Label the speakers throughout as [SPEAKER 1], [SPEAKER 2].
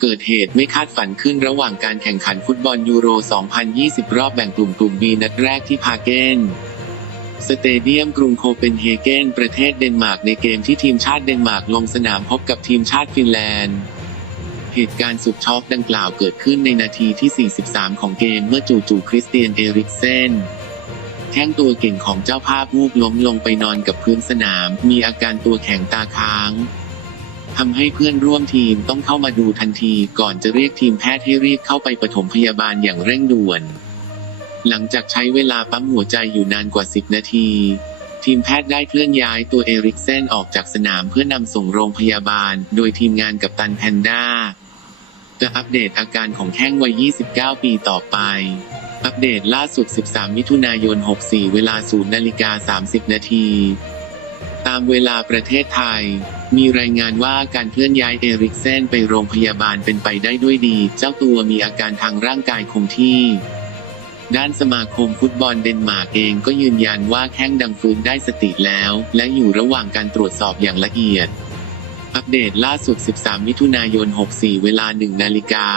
[SPEAKER 1] เกิดเหตุไม่คาดฝันขึ้นระหว่างการแข่งขันฟุตบอลยูโร 2020 รอบแบ่งกลุ่มกลุ่ม B นัดแรกที่พาเกนสเตเดียมกรุงโคเปนเฮเกนประเทศเดนมาร์กในเกมที่ทีมชาติเดนมาร์กลงสนามพบกับทีมชาติฟินแลนด์ เหตุการณ์สุดช็อกดังกล่าวเกิดขึ้นในนาทีที่ 43 ของเกมเมื่อจู่ๆคริสเตียนเอริกเซนแข้งตัวเก่งของเจ้าภาพวูบล้มลงไปนอนกับพื้นสนาม มีอาการตัวแข็งตาค้าง ทำให้เพื่อนร่วมทีมต้องเข้ามาดูทันทีก่อนจะเรียกทีมแพทย์ให้รีบเข้าไปปฐมพยาบาลอย่างเร่งด่วน หลังจากใช้เวลาปั๊มหัวใจอยู่นานกว่า 10 นาที ทีมแพทย์ได้เคลื่อนย้ายตัวเอริกเซนออกจากสนามเพื่อนำส่งโรงพยาบาล โดยทีมงานกับตันแพนด้าจะอัปเดตอาการของแข้งวัย 29 ปีต่อไป อัปเดตล่าสุด 13 มิถุนายน 64 เวลา 0 นาฬิกา 30 นาที ตามเวลาประเทศไทย มีรายงานว่าการเคลื่อนย้ายเอริกเซนไปโรงพยาบาลเป็นไปได้ด้วยดี เจ้าตัวมีอาการทางร่างกายคงที่ ด้านสมาคมฟุตบอลเดนมาร์กเองก็ยืนยันว่าแข้งดังฟื้นได้สติแล้ว และอยู่ระหว่างการตรวจสอบอย่างละเอียด อัปเดตล่าสุด 13 มิถุนายน 64 เวลา 1 นาฬิกา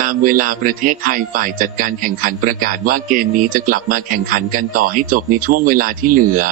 [SPEAKER 1] ตามเวลาประเทศไทยฝ่ายจัดการแข่งขันประกาศว่าเกมนี้จะกลับมาแข่งขันกันต่อให้จบในช่วงเวลาที่เหลือ